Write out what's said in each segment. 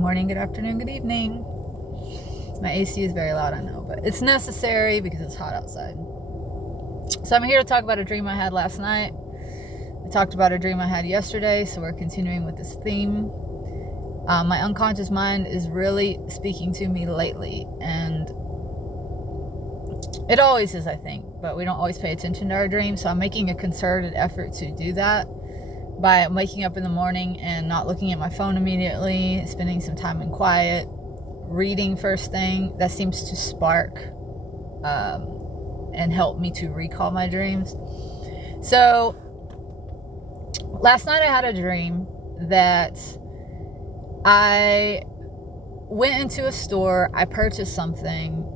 morning, good afternoon, good evening. My AC is very loud, I know, but it's necessary because it's hot outside. So I'm here to talk about a dream I had last night. I talked about a dream I had yesterday, so we're continuing with this theme. My unconscious mind is really speaking to me lately, and it always is, I think, but we don't always pay attention to our dreams, so I'm making a concerted effort to do that by waking up in the morning and not looking at my phone immediately, spending some time in quiet, reading first thing. That seems to spark and help me to recall my dreams. So last night I had a dream that I went into a store, I purchased something.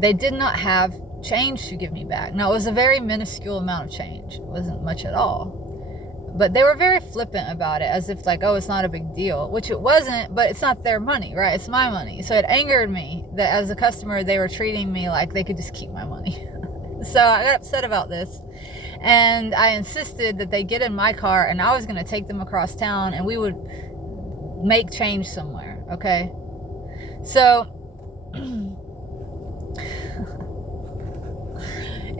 They did not have change to give me back. Now, it was a very minuscule amount of change. It wasn't much at all. But they were very flippant about it, as if like, oh, it's not a big deal, which it wasn't, but it's not their money, right? It's my money. So it angered me that as a customer, they were treating me like they could just keep my money. So I got upset about this. And I insisted that they get in my car and I was going to take them across town and we would make change somewhere, okay? So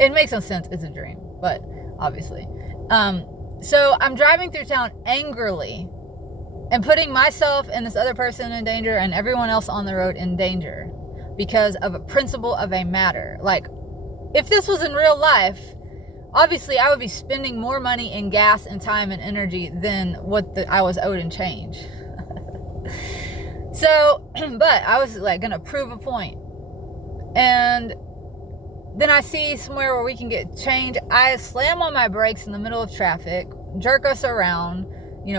it makes no sense. It's a dream, but obviously. So I'm driving through town angrily and putting myself and this other person in danger and everyone else on the road in danger because of a principle of a matter. Like, if this was in real life, obviously I would be spending more money in gas and time and energy than what I was owed in change. So, but I was like gonna prove a point. And then I see somewhere where we can get change. I slam on my brakes in the middle of traffic, jerk us around,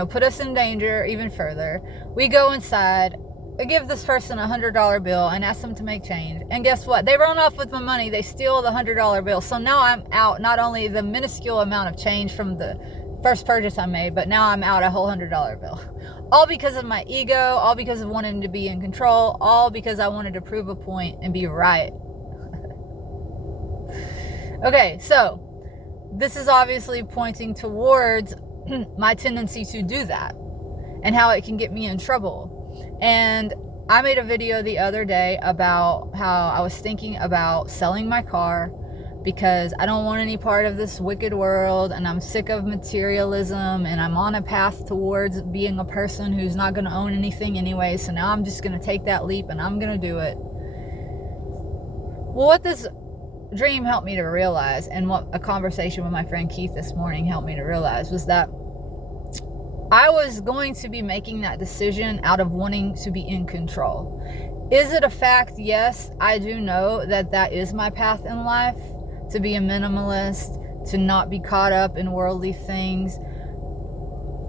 put us in danger even further. We go inside. I give this person a $100 bill and ask them to make change. And guess what? They run off with my money. They steal the $100 bill. So now I'm out not only the minuscule amount of change from the first purchase I made, but now I'm out a whole $100 bill. All because of my ego, all because of wanting to be in control, all because I wanted to prove a point and be right. Okay, so this is obviously pointing towards my tendency to do that and how it can get me in trouble. And I made a video the other day about how I was thinking about selling my car because I don't want any part of this wicked world and I'm sick of materialism and I'm on a path towards being a person who's not going to own anything anyway. So now I'm just going to take that leap and I'm going to do it. Well, what this dream helped me to realize, and what a conversation with my friend Keith this morning helped me to realize, was that I was going to be making that decision out of wanting to be in control. Is it a fact? Yes, I do know that is my path in life, to be a minimalist, to not be caught up in worldly things.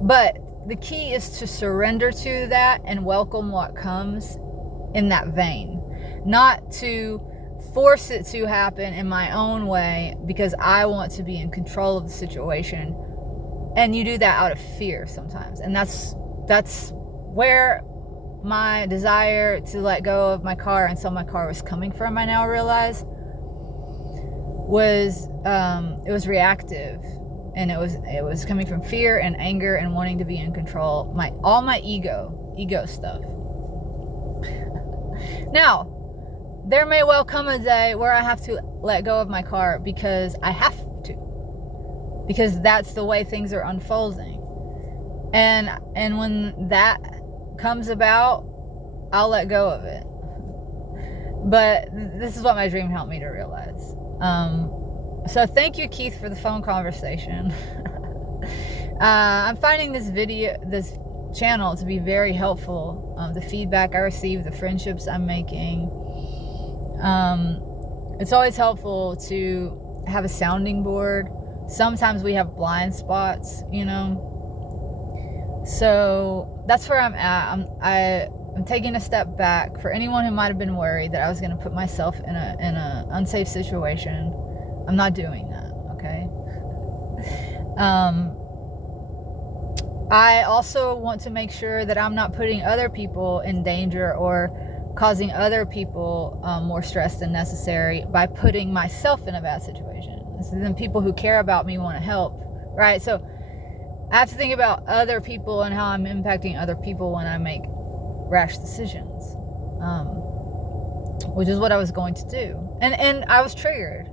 But the key is to surrender to that and welcome what comes in that vein, not to force it to happen in my own way because I want to be in control of the situation. And you do that out of fear sometimes. And that's where my desire to let go of my car and sell my car was coming from, I now realize, was it was reactive. And it was coming from fear and anger and wanting to be in control. All my ego stuff. Now, there may well come a day where I have to let go of my car because I have to. Because that's the way things are unfolding. And when that comes about, I'll let go of it. But this is what my dream helped me to realize. So thank you, Keith, for the phone conversation. I'm finding this channel to be very helpful. The feedback I receive, the friendships I'm making. It's always helpful to have a sounding board. Sometimes we have blind spots, So that's where I'm at. I'm taking a step back. For anyone who might have been worried that I was going to put myself in a unsafe situation, I'm not doing that, okay? I also want to make sure that I'm not putting other people in danger or causing other people more stress than necessary by putting myself in a bad situation. So then people who care about me want to help, right? So I have to think about other people and how I'm impacting other people when I make rash decisions, which is what I was going to do. And I was triggered.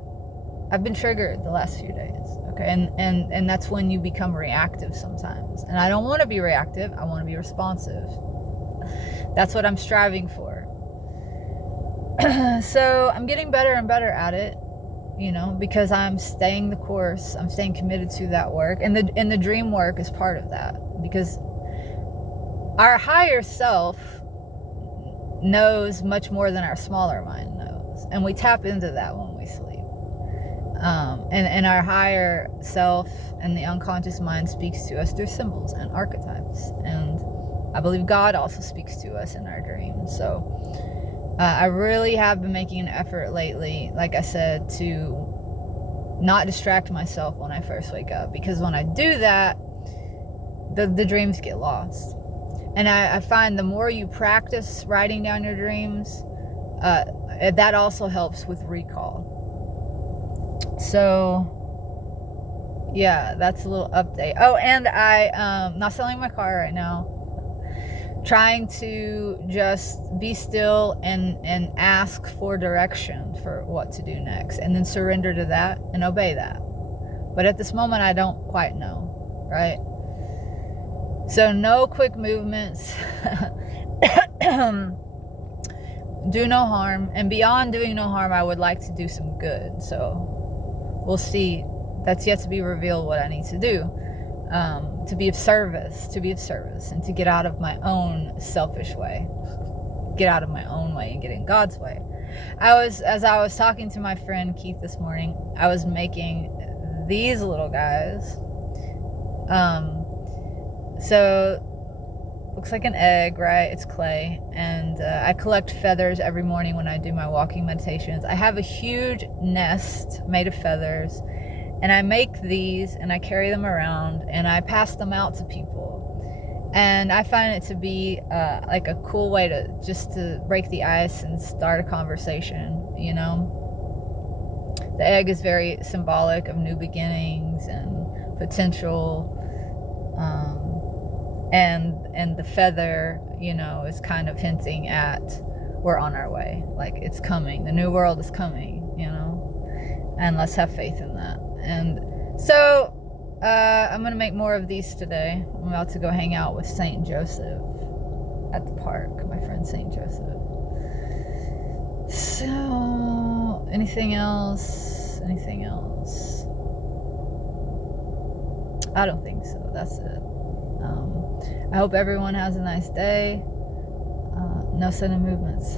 I've been triggered the last few days. Okay. And that's when you become reactive sometimes. And I don't want to be reactive. I want to be responsive. That's what I'm striving for. So I'm getting better and better at it, because I'm staying the course. I'm staying committed to that work. And the dream work is part of that, because our higher self knows much more than our smaller mind knows. And we tap into that when we sleep. And our higher self and the unconscious mind speaks to us through symbols and archetypes. And I believe God also speaks to us in our dreams. So I really have been making an effort lately, like I said, to not distract myself when I first wake up. Because when I do that, the dreams get lost. And I find the more you practice writing down your dreams, that also helps with recall. So yeah, that's a little update. Oh, and I'm not selling my car right now. Trying to just be still and ask for direction for what to do next, and then surrender to that and obey that. But at this moment, I don't quite know, right? So no quick movements. Do no harm. And beyond doing no harm, I would like to do some good. So we'll see. That's yet to be revealed what I need to do. To be of service, and to get out of my own selfish way, get out of my own way and get in God's way. As I was talking to my friend Keith this morning, I was making these little guys. So looks like an egg, right? It's clay. And I collect feathers every morning when I do my walking meditations. I have a huge nest made of feathers. And I make these and I carry them around and I pass them out to people. And I find it to be like a cool way to break the ice and start a conversation, The egg is very symbolic of new beginnings and potential. And the feather, is kind of hinting at we're on our way. Like it's coming. The new world is coming, And let's have faith in that. And so I'm going to make more of these today. I'm about to go hang out with St. Joseph at the park, my friend St. Joseph. So, anything else? I don't think so. That's it. I hope everyone has a nice day. No sudden movements.